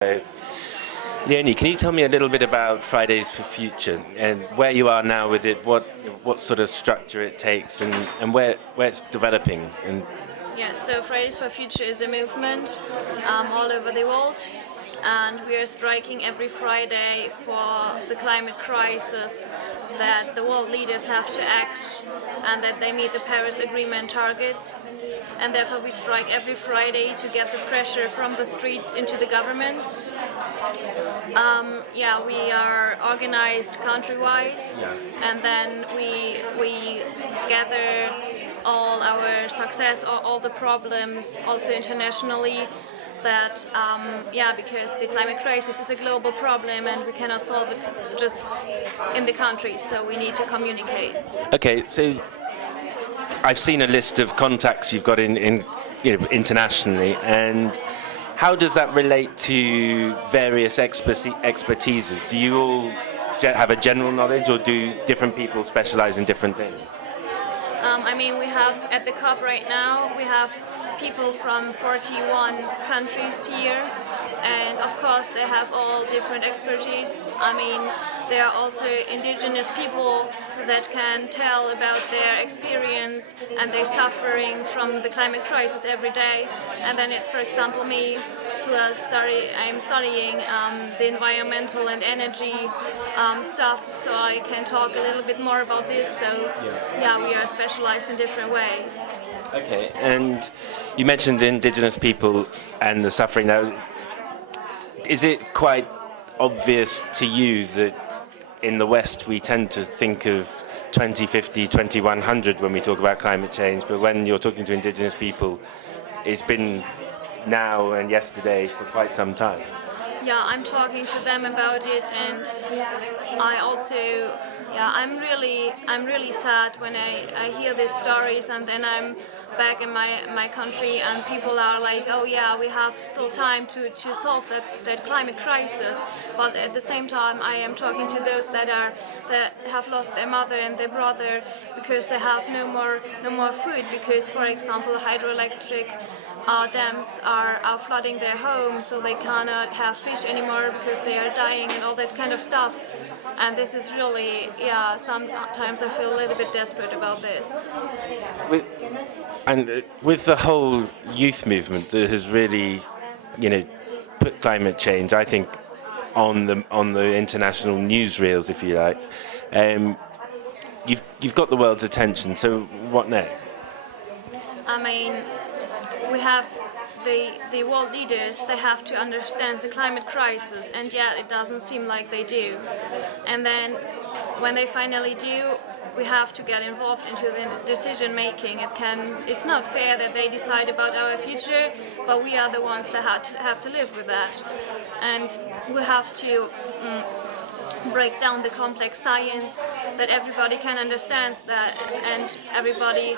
So, Leonie, can you tell me a little bit about Fridays for Future and where you are now with it, what sort of structure it takes and where it's developing? And Yeah, so Fridays for Future is a movement all over the world, and we are striking every Friday for the climate crisis, that the world leaders have to act and that they meet the Paris Agreement targets. And therefore we strike every Friday to get the pressure from the streets into the governments. Yeah, we are organized country-wise, and then we gather all our success, all the problems, also internationally. That because the climate crisis is a global problem and we cannot solve it just in the countries, so we need to communicate. okay, so I've seen a list of contacts you've got in internationally, and how does that relate to various expertises? Do you all have a general knowledge, or do different people specialize in different things? We have at the COP right now, we have people from 41 countries here, and of course they have all different expertise. There are also indigenous people that can tell about their experience and their suffering from the climate crisis every day. And then it's, for example, me, I'm studying the environmental and energy stuff, so I can talk a little bit more about this. So we are specialized in different ways. Okay, and you mentioned indigenous people and the suffering. Now, is it quite obvious to you that in the West we tend to think of 2050, 2100 when we talk about climate change, but when you're talking to indigenous people, it's been now and yesterday for quite some time? Yeah, I'm talking to them about it, and I also, I'm really sad when I hear these stories, and then I'm back in my country, and people are like, oh yeah, we have still time to solve that climate crisis, but at the same time I am talking to those that have lost their mother and their brother because they have no more food, because, for example, hydroelectric dams are flooding their homes, so they cannot have fish anymore because they are dying and all that kind of stuff. And this is really, sometimes I feel a little bit desperate about this. With the whole youth movement that has really, put climate change, I think, on the international newsreels, if you like, you've got the world's attention. So what next? We have the world leaders. They have to understand the climate crisis, and yet it doesn't seem like they do. And then when they finally do, we have to get involved into the decision making. It's not fair that they decide about our future, but we are the ones that have to live with that. And we have to break down the complex science, that everybody can understand that, and everybody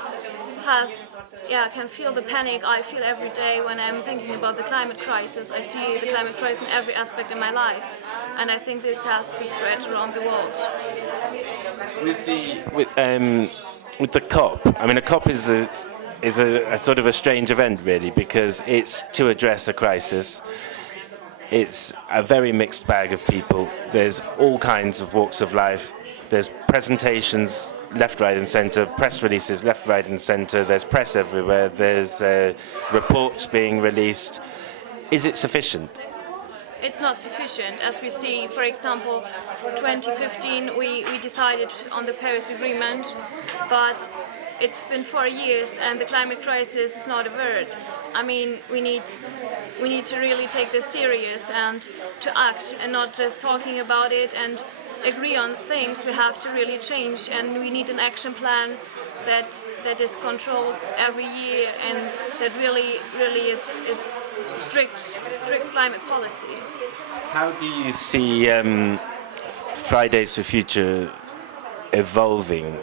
can feel the panic I feel every day when I'm thinking about the climate crisis. I see the climate crisis in every aspect of my life, and I think this has to spread around the world. With the COP, a COP is a sort of a strange event, really, because it's to address a crisis. It's a very mixed bag of people. There's all kinds of walks of life. There's presentations left, right and centre, press releases left, right and centre. There's press everywhere. There's reports being released. Is it sufficient? It's not sufficient. As we see, for example, 2015 we decided on the Paris Agreement, but it's been 4 years and the climate crisis is not averted. We need to really take this serious and to act, and not just talking about it and agree on things. We have to really change, and we need an action plan that is controlled every year, and that really is strict climate policy. How do you see Fridays for Future evolving?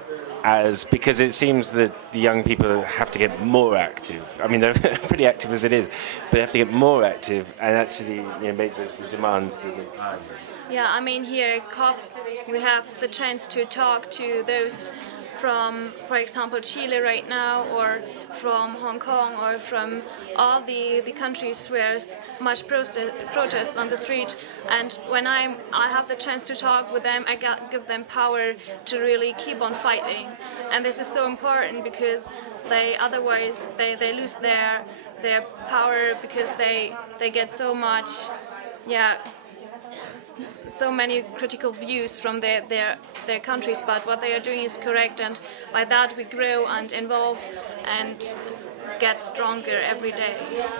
Because it seems that the young people have to get more active. They're pretty active as it is, but they have to get more active and actually make the demands that they Yeah, here at COP we have the chance to talk to those from, for example, Chile right now, or from Hong Kong, or from all the countries where there's much protest on the street. And when I have the chance to talk with them, give them power to really keep on fighting. And this is so important because otherwise they lose their power, because they get so much, so many critical views from their countries, but what they are doing is correct, and by that we grow and evolve and get stronger every day.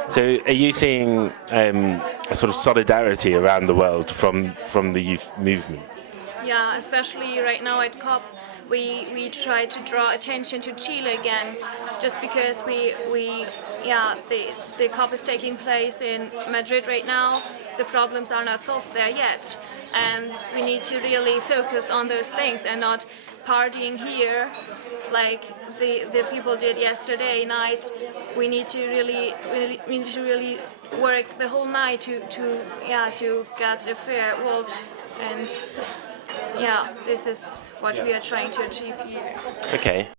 So are you seeing a sort of solidarity around the world from the youth movement? Yeah, especially right now at COP, we try to draw attention to Chile again, just because the COP is taking place in Madrid right now. The problems are not solved there yet, and we need to really focus on those things and not partying here like the people did yesterday night. We need to really work the whole night to get a fair world, and this is what we are trying to achieve here. Okay.